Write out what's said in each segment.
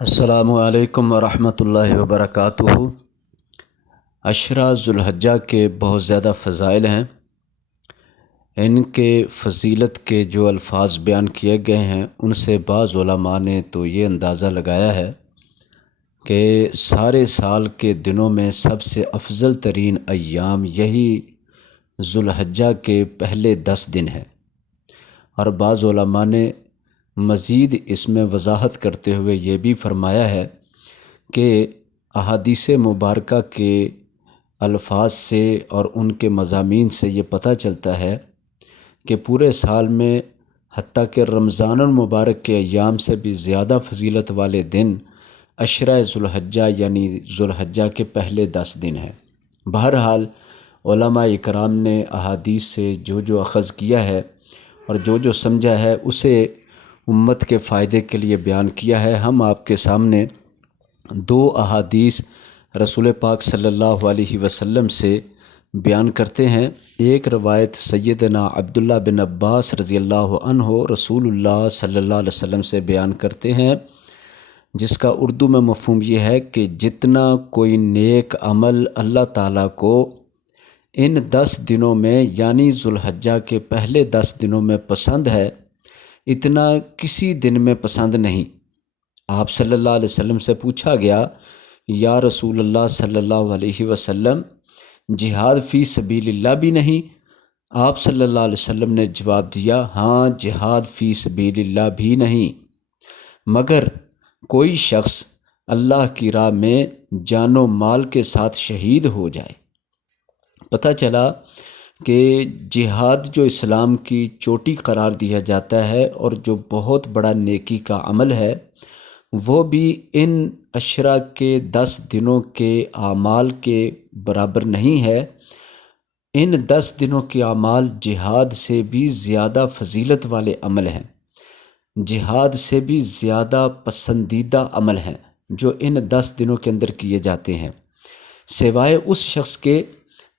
السلام علیکم ورحمۃ اللہ وبرکاتہ۔ عشرہ ذو الحجہ کے بہت زیادہ فضائل ہیں۔ ان کے فضیلت کے جو الفاظ بیان کیے گئے ہیں ان سے بعض علماء نے تو یہ اندازہ لگایا ہے کہ سارے سال کے دنوں میں سب سے افضل ترین ایام یہی ذو الحجہ کے پہلے 10 دن ہیں، اور بعض علماء نے مزید اس میں وضاحت کرتے ہوئے یہ بھی فرمایا ہے کہ احادیث مبارکہ کے الفاظ سے اور ان کے مضامین سے یہ پتہ چلتا ہے کہ پورے سال میں حتیٰ کہ رمضان المبارک کے ایام سے بھی زیادہ فضیلت والے دن عشرہ ذو الحجہ یعنی ذو الحجہ کے پہلے 10 دن ہیں۔ بہرحال علماء اکرام نے احادیث سے جو اخذ کیا ہے اور جو سمجھا ہے اسے امت کے فائدے کے لیے بیان کیا ہے۔ ہم آپ کے سامنے 2 احادیث رسول پاک صلی اللہ علیہ وسلم سے بیان کرتے ہیں۔ ایک روایت سیدنا عبداللہ بن عباس رضی اللہ عنہ رسول اللہ صلی اللہ علیہ وسلم سے بیان کرتے ہیں، جس کا اردو میں مفہوم یہ ہے کہ جتنا کوئی نیک عمل اللہ تعالیٰ کو ان 10 دنوں میں یعنی ذو الحجہ کے پہلے 10 دنوں میں پسند ہے، اتنا کسی دن میں پسند نہیں۔ آپ صلی اللہ علیہ وسلم سے پوچھا گیا، یا رسول اللہ صلی اللہ علیہ وسلم، جہاد فی سبیل اللہ بھی نہیں؟ آپ صلی اللہ علیہ وسلم نے جواب دیا، ہاں جہاد فی سبیل اللہ بھی نہیں، مگر کوئی شخص اللہ کی راہ میں جان و مال کے ساتھ شہید ہو جائے۔ پتہ چلا کہ جہاد جو اسلام کی چوٹی قرار دیا جاتا ہے اور جو بہت بڑا نیکی کا عمل ہے، وہ بھی ان عشرہ کے 10 دنوں کے اعمال کے برابر نہیں ہے۔ ان 10 دنوں کے اعمال جہاد سے بھی زیادہ فضیلت والے عمل ہیں، جہاد سے بھی زیادہ پسندیدہ عمل ہیں جو ان 10 دنوں کے اندر کیے جاتے ہیں، سوائے اس شخص کے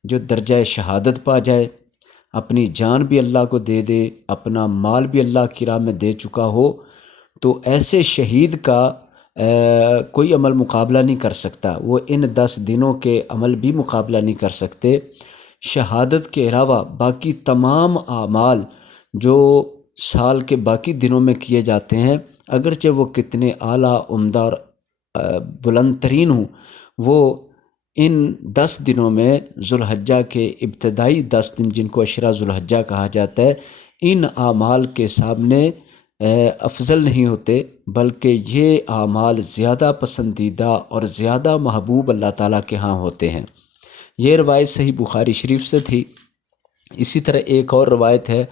جو درجہ شہادت پا جائے، اپنی جان بھی اللہ کو دے دے، اپنا مال بھی اللہ کی راہ میں دے چکا ہو، تو ایسے شہید کا کوئی عمل مقابلہ نہیں کر سکتا۔ وہ ان 10 دنوں کے عمل بھی مقابلہ نہیں کر سکتے۔ شہادت کے علاوہ باقی تمام اعمال جو سال کے باقی دنوں میں کیے جاتے ہیں، اگرچہ وہ کتنے اعلیٰ، عمدہ اور بلند ترین ہوں، وہ ان 10 دنوں میں ذو الحجہ کے ابتدائی 10 دن جن کو عشرہ ذو الحجہ کہا جاتا ہے، ان اعمال کے سامنے افضل نہیں ہوتے، بلکہ یہ اعمال زیادہ پسندیدہ اور زیادہ محبوب اللہ تعالیٰ کے ہاں ہوتے ہیں۔ یہ روایت صحیح بخاری شریف سے تھی۔ اسی طرح ایک اور روایت ہے،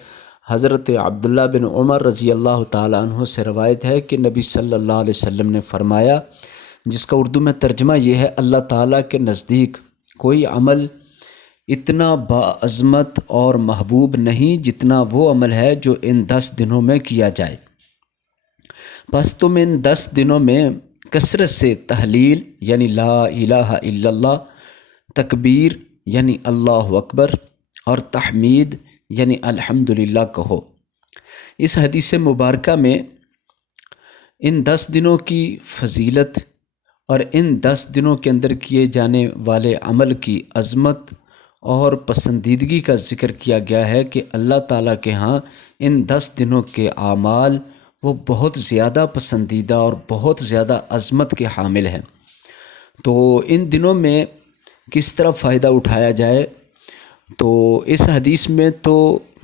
حضرت عبداللہ بن عمر رضی اللہ تعالیٰ عنہ سے روایت ہے کہ نبی صلی اللہ علیہ وسلم نے فرمایا، جس کا اردو میں ترجمہ یہ ہے، اللہ تعالیٰ کے نزدیک کوئی عمل اتنا باعظمت اور محبوب نہیں جتنا وہ عمل ہے جو ان 10 دنوں میں کیا جائے۔ پس تم ان 10 دنوں میں کثرت سے تحلیل یعنی لا الہ الا اللہ، تکبیر یعنی اللہ اکبر، اور تحمید یعنی الحمدللہ کہو۔ اس حدیث مبارکہ میں ان 10 دنوں کی فضیلت اور ان 10 دنوں کے اندر کیے جانے والے عمل کی عظمت اور پسندیدگی کا ذکر کیا گیا ہے کہ اللہ تعالیٰ کے ہاں ان 10 دنوں کے اعمال وہ بہت زیادہ پسندیدہ اور بہت زیادہ عظمت کے حامل ہیں۔ تو ان دنوں میں کس طرح فائدہ اٹھایا جائے، تو اس حدیث میں تو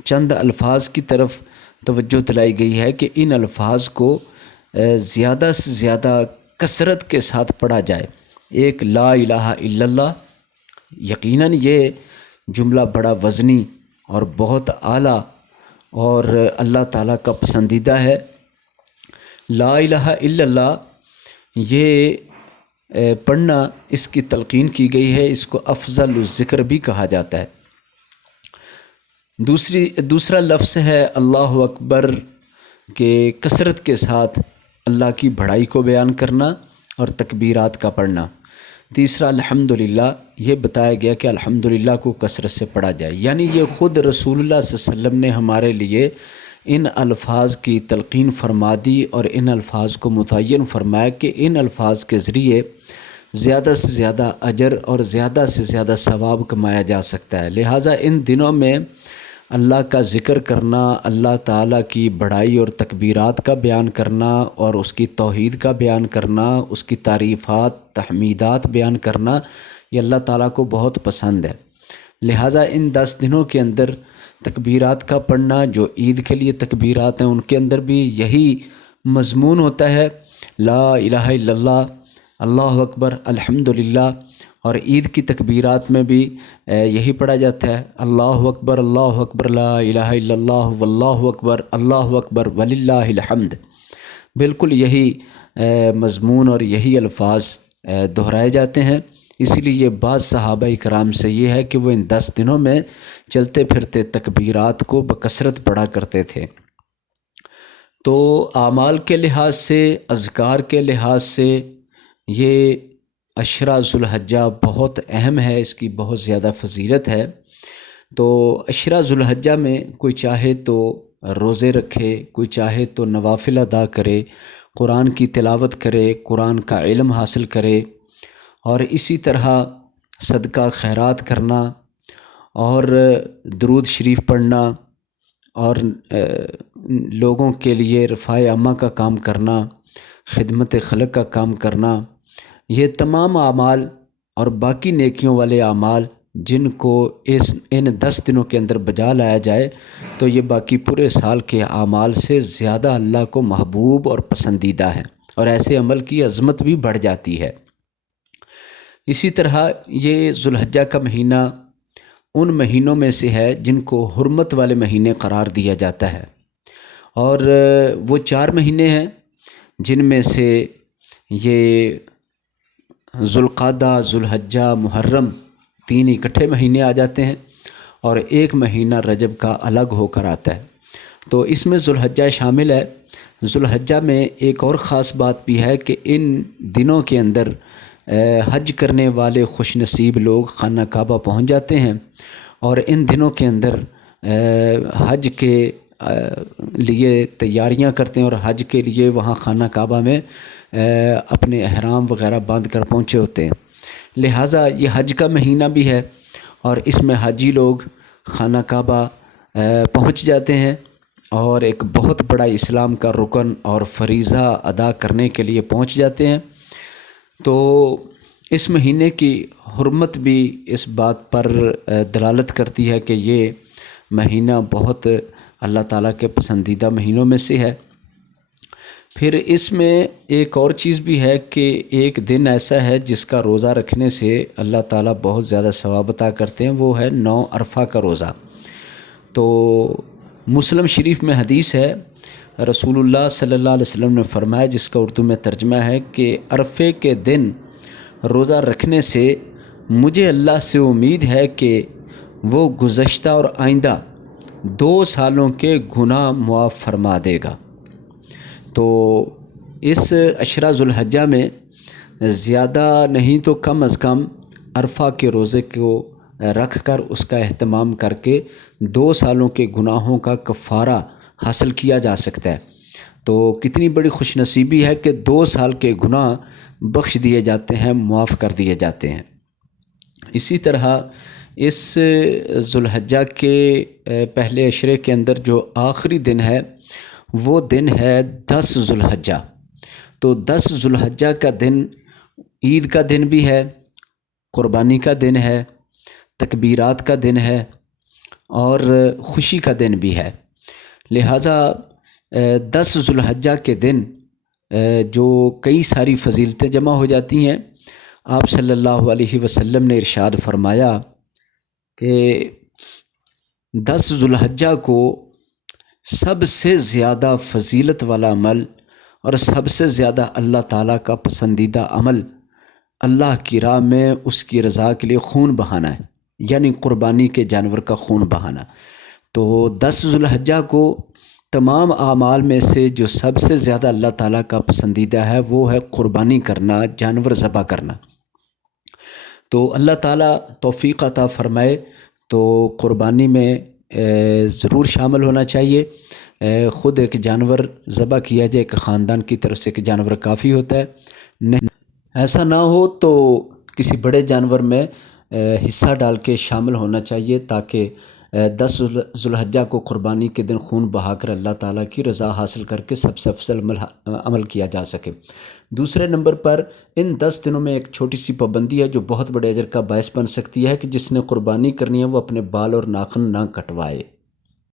چند الفاظ کی طرف توجہ دلائی گئی ہے کہ ان الفاظ کو زیادہ سے زیادہ کثرت کے ساتھ پڑھا جائے۔ ایک لا الہ الا اللہ، یقیناً یہ جملہ بڑا وزنی اور بہت اعلیٰ اور اللہ تعالیٰ کا پسندیدہ ہے۔ لا الہ الا اللہ یہ پڑھنا، اس کی تلقین کی گئی ہے، اس کو افضل الذکر بھی کہا جاتا ہے۔ دوسرا لفظ ہے اللہ اکبر، کہ کثرت کے ساتھ اللہ کی بڑائی کو بیان کرنا اور تکبیرات کا پڑھنا۔ تیسرا الحمدللہ، یہ بتایا گیا کہ الحمدللہ کو کثرت سے پڑھا جائے، یعنی یہ خود رسول اللہ صلی اللہ علیہ وسلم نے ہمارے لیے ان الفاظ کی تلقین فرما دی اور ان الفاظ کو متعین فرمایا کہ ان الفاظ کے ذریعے زیادہ سے زیادہ اجر اور زیادہ سے زیادہ ثواب کمایا جا سکتا ہے۔ لہٰذا ان دنوں میں اللہ کا ذکر کرنا، اللہ تعالیٰ کی بڑائی اور تکبیرات کا بیان کرنا اور اس کی توحید کا بیان کرنا، اس کی تعریفات تحمیدات بیان کرنا، یہ اللہ تعالیٰ کو بہت پسند ہے۔ لہٰذا ان 10 دنوں کے اندر تکبیرات کا پڑھنا، جو عید کے لیے تکبیرات ہیں ان کے اندر بھی یہی مضمون ہوتا ہے، لا الہ الا اللہ، اللہ اکبر، الحمدللہ۔ اور عید کی تکبیرات میں بھی یہی پڑھا جاتا ہے، اللہ اکبر لا الہ الا اللہ واللہ اکبر وللہ الحمد۔ بالکل یہی مضمون اور یہی الفاظ دہرائے جاتے ہیں۔ اسی لیے بعض صحابہ کرام سے یہ ہے کہ وہ ان 10 دنوں میں چلتے پھرتے تکبیرات کو بکثرت پڑھا کرتے تھے۔ تو اعمال کے لحاظ سے، اذکار کے لحاظ سے یہ عشرہ ذو الحجہ بہت اہم ہے، اس کی بہت زیادہ فضیلت ہے۔ تو عشرہ ذو الحجہ میں کوئی چاہے تو روزے رکھے، کوئی چاہے تو نوافل ادا کرے، قرآن کی تلاوت کرے، قرآن کا علم حاصل کرے، اور اسی طرح صدقہ خیرات کرنا اور درود شریف پڑھنا اور لوگوں کے لیے رفاع عامہ کا کام کرنا، خدمت خلق کا کام کرنا، یہ تمام اعمال اور باقی نیکیوں والے اعمال جن کو ان 10 دنوں کے اندر بجا لایا جائے تو یہ باقی پورے سال کے اعمال سے زیادہ اللہ کو محبوب اور پسندیدہ ہیں، اور ایسے عمل کی عظمت بھی بڑھ جاتی ہے۔ اسی طرح یہ ذو الحجہ کا مہینہ ان مہینوں میں سے ہے جن کو حرمت والے مہینے قرار دیا جاتا ہے، اور وہ 4 مہینے ہیں جن میں سے یہ ذوالقعدہ، ذوالحجہ، محرم 3 اکٹھے مہینے آ جاتے ہیں، اور ایک مہینہ رجب کا الگ ہو کر آتا ہے۔ تو اس میں ذوالحجہ شامل ہے۔ ذوالحجہ میں ایک اور خاص بات بھی ہے کہ ان دنوں کے اندر حج کرنے والے خوش نصیب لوگ خانہ کعبہ پہنچ جاتے ہیں، اور ان دنوں کے اندر حج کے لیے تیاریاں کرتے ہیں، اور حج کے لیے وہاں خانہ کعبہ میں اپنے احرام وغیرہ باندھ کر پہنچے ہوتے ہیں۔ لہٰذا یہ حج کا مہینہ بھی ہے، اور اس میں حاجی لوگ خانہ کعبہ پہنچ جاتے ہیں اور ایک بہت بڑا اسلام کا رکن اور فریضہ ادا کرنے کے لیے پہنچ جاتے ہیں۔ تو اس مہینے کی حرمت بھی اس بات پر دلالت کرتی ہے کہ یہ مہینہ بہت اللہ تعالیٰ کے پسندیدہ مہینوں میں سے ہے۔ پھر اس میں ایک اور چیز بھی ہے کہ ایک دن ایسا ہے جس کا روزہ رکھنے سے اللہ تعالیٰ بہت زیادہ ثواب عطا کرتے ہیں، وہ ہے 9 عرفہ کا روزہ۔ تو مسلم شریف میں حدیث ہے، رسول اللہ صلی اللہ علیہ وسلم نے فرمایا، جس کا اردو میں ترجمہ ہے کہ عرفے کے دن روزہ رکھنے سے مجھے اللہ سے امید ہے کہ وہ گزشتہ اور آئندہ 2 سالوں کے گناہ معاف فرما دے گا۔ تو اس عشرہ ذو الحجہ میں زیادہ نہیں تو کم از کم عرفہ کے روزے کو رکھ کر اس کا اہتمام کر کے 2 سالوں کے گناہوں کا کفارہ حاصل کیا جا سکتا ہے۔ تو کتنی بڑی خوش نصیبی ہے کہ 2 سال کے گناہ بخش دیے جاتے ہیں، معاف کر دیے جاتے ہیں۔ اسی طرح اس ذو الحجہ کے پہلے عشرے کے اندر جو آخری دن ہے وہ دن ہے 10 ذو الحجہ۔ تو 10 ذو الحجہ کا دن عید کا دن بھی ہے، قربانی کا دن ہے، تکبیرات کا دن ہے، اور خوشی کا دن بھی ہے۔ لہٰذا 10 ذو الحجہ کے دن جو کئی ساری فضیلتیں جمع ہو جاتی ہیں، آپ صلی اللہ علیہ وسلم نے ارشاد فرمایا کہ 10 ذو الحجہ کو سب سے زیادہ فضیلت والا عمل اور سب سے زیادہ اللہ تعالیٰ کا پسندیدہ عمل اللہ کی راہ میں اس کی رضا کے لیے خون بہانا ہے، یعنی قربانی کے جانور کا خون بہانا۔ تو 10 ذو الحجہ کو تمام اعمال میں سے جو سب سے زیادہ اللہ تعالیٰ کا پسندیدہ ہے وہ ہے قربانی کرنا، جانور ذبح کرنا۔ تو اللہ تعالیٰ توفیق عطا فرمائے تو قربانی میں ضرور شامل ہونا چاہیے۔ خود ایک جانور ذبح کیا جائے، ایک خاندان کی طرف سے ایک جانور کافی ہوتا ہے، نہیں ایسا نہ ہو تو کسی بڑے جانور میں حصہ ڈال کے شامل ہونا چاہیے، تاکہ 10 ذوالحجہ کو قربانی کے دن خون بہا کر اللہ تعالیٰ کی رضا حاصل کر کے سب سے افضل عمل کیا جا سکے۔ دوسرے نمبر پر ان 10 دنوں میں ایک چھوٹی سی پابندی ہے جو بہت بڑے اجر کا باعث بن سکتی ہے، کہ جس نے قربانی کرنی ہے وہ اپنے بال اور ناخن نہ کٹوائے۔